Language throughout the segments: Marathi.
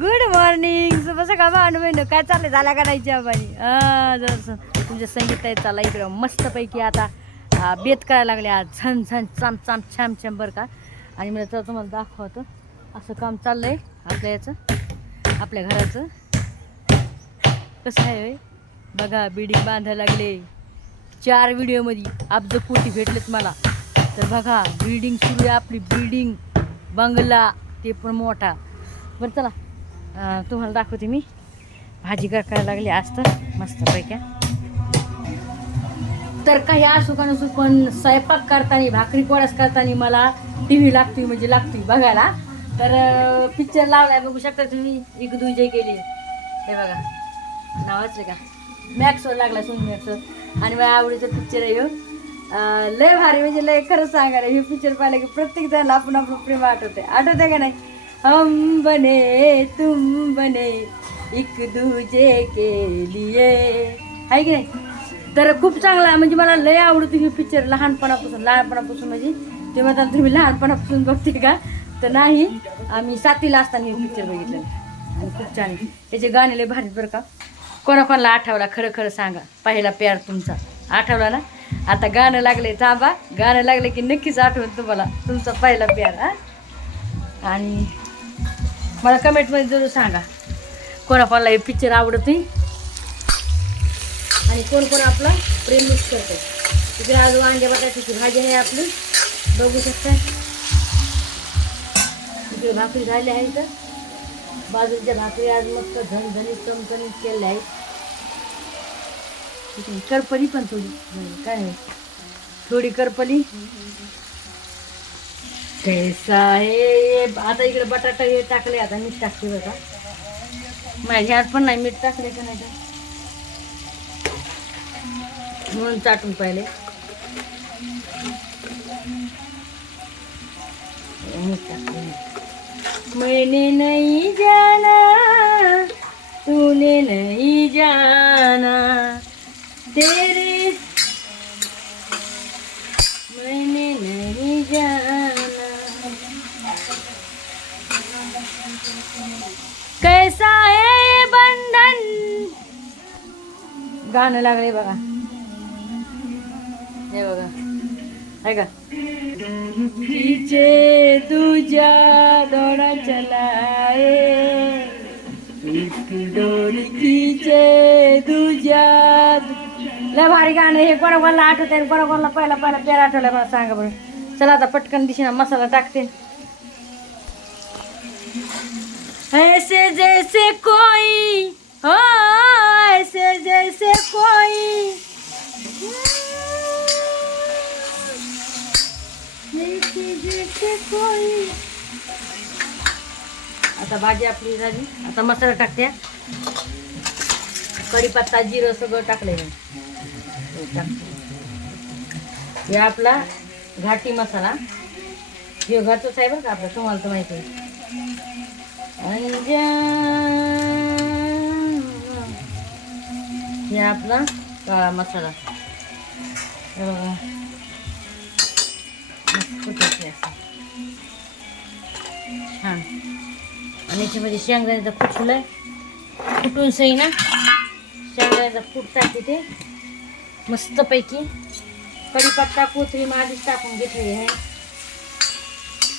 गुड मॉर्निंग शुभ सकाळ भावना बहिण काय चाललंय? झाल्या काढायची आम्ही जर तुमच्या संगीत आहे चालला इकडे. मस्तपैकी आता बेत करायला लागले आज. छान छान चाम चाम छाम छाम बरं का. आणि मला तर तुम्हाला दाखवतो. असं काम चाललंय आपल्या याचं आपल्या घराचं. कसं आहे होय? बघा बिल्डिंग बांधायला लागले. चार व्हिडिओमध्ये अब्ज कोटी भेटलेत मला. तर बघा बिल्डिंग सुरू आहे आपली. बिल्डिंग बंगला ते पण मोठा. बरं चला. तुम्हाला दाखवते मी. भाजी करायला लागली आज तर मस्तपैकी. तर काही असू का नसू पण स्वयंपाक करताना भाकरी पोळ्यास करताना मला टी व्ही लागतोय म्हणजे लागतोय बघायला. तर पिक्चर लावलाय बघू शकता तुम्ही. एक दुजे गेली. हे बघा. नावाच का? मॅक्सवर लागला सोन मॅक्सवर आणि माझ्या आवडीचा पिक्चर आहे लय भारी म्हणजे लय खरंच सांगायला हे पिक्चर पाहिलं की प्रत्येक जणाला आपण आपलं प्रेम आठवते आठवते का नाही? हम बने तुम बने एक दूजे के लिए. आहे की नाही? तर खूप चांगला आहे. म्हणजे मला लय आवडतो हे पिक्चर लहानपणापासून लहानपणापासून म्हणजे. ते म्हणतात तुम्ही लहानपणापासून बघते का? तर नाही आम्ही सातीला असताना हे पिक्चर बघितलं. आणि खूप छान त्याचे गाणे लय भारी बरं का. कोणाकोणाला आठवला खरं खरं सांगा. पहिला प्यार तुमचा. आठवला ना? आता गाणं लागले थांबा. गाणं लागले की नक्कीच आठवत तुम्हाला. तुमचा पहिला प्यार हा? आणि मला कमेंटमध्ये जरूर सांगा. कोणाकोणाला हे पिक्चर आवडतोय आणि कोण कोण आपला प्रेम मिक्स करते? तिकडे आज वांग्या बटाट्याची भाजी आहे आपली. बघू शकता. तिकडे भाकरी झाली आहे तर बाजूच्या भाकरी आज मस्त झणझणीत चमचणीत केल्या आहेत. करपली पण थोडी. काय आहे थोडी करपली. कैसा हे आता इकडे बटाटा हे टाकले आता मीठ टाकते बघा. माझ्या हात पण नाही मीठ टाकले का नाही म्हणून चाटून पाहिले. मीठ टाकते. मीठ. मैंने जाना तूने नाही जाना. तेरे मैंने नहीं जाना कैसा है बंधन? गाणं लागले बघा. हे बघा. आहे का? तिचे तुझ्या दोरा चलाए एक डोरी तिचे तुझ्या लय भारी गाणं हे कोणाला आठवत कोणाला पहिला पहिला पेर आठवलं मला सांगा बरं. चला आता पटकन दिशेना मसाला टाकते. ऐसे जैसे कोई हो ऐसे जैसे कोई। जैसे जैसे कोई। आता भाजी आपली झाली. आता मसाला टाकते. कढीपत्ता जिरं सगळं टाकलंय हे आपला घाटी मसाला. हे घरचंच आहे बरं का आपलं तुम्हाला तर माहिती आहे. हे आपला काळा मसाला. छान. आणि याच्यामध्ये शेंगदाण्याचा कूट फुलाय. कुटून सही ना शेंगदाण्याचा फुटतात टाकते ते. मस्तपैकी. कढीपत्ता कोथरी आधीच टाकून घेतलेली आहे.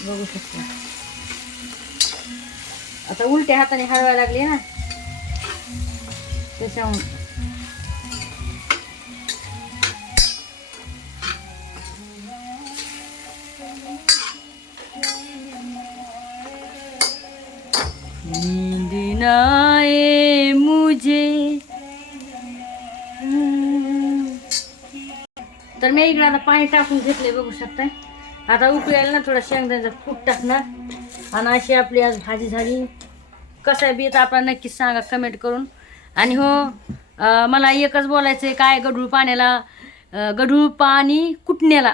बघू शकतो. आता उलट्या हाताने हळवायला लागली ना. त्याच्याहून नींद मुझे. तर मी इकडे आता पाणी टाकून घेतले बघू शकताय. आता उकळायला ना थोडा शेंगदाण्याचा कूट टाकणार. आणि अशी आपली आज भाजी झाली. कसं आहे बी तर आपल्याला नक्कीच सांगा कमेंट करून. आणि हो मला एकच बोलायचं आहे काय गढूळ पाण्याला गढूळ पाणी कुटण्याला.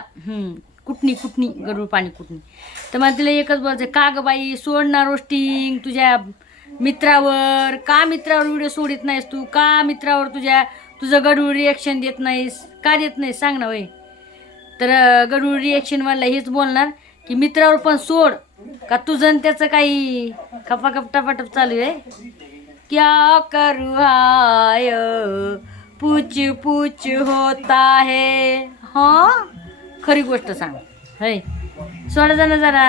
कुटणी कुटणी गढूळ पाणी कुटणी. तर मला तिला एकच बोलायचं आहे का गं बाई सोडणार रोस्टिंग तुझ्या मित्रावर? का मित्रावर व्हिडिओ सोडित नाहीस तू? का मित्रावर तुझ्या तुझं गढूळ रिॲक्शन देत नाहीस? का देत नाहीस? सांग ना वय तर अं, गढूळ रिॲक्शनवाला हेच बोलणार की मित्रावर पण सोड. का तुझं त्याचं काही खपाखप टपाटप चालू आहे? क्या करू हाय पूछ पूछ होता है. हा? खरी गोष्ट सांग. है सोडा जा ना जरा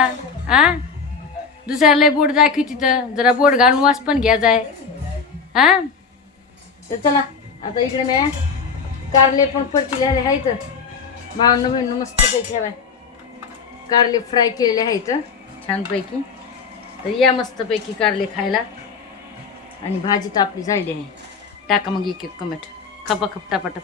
आ? दुसऱ्याला बोट दाखवी तिथं. जरा बोट घालून वास पण घ्या जाय. हा तर चला आता इकडे मी कारले पण परचिले आले आहेत मावनं बहिणं मस्त काही ठेवाय. कारले फ्राय केलेले आहेत छानपैकी. तर या मस्तपैकी कारले खायला. आणि भाजी तर आपली झाली आहे. टाका मग एक एक कमेंट खपा खप टापाटप.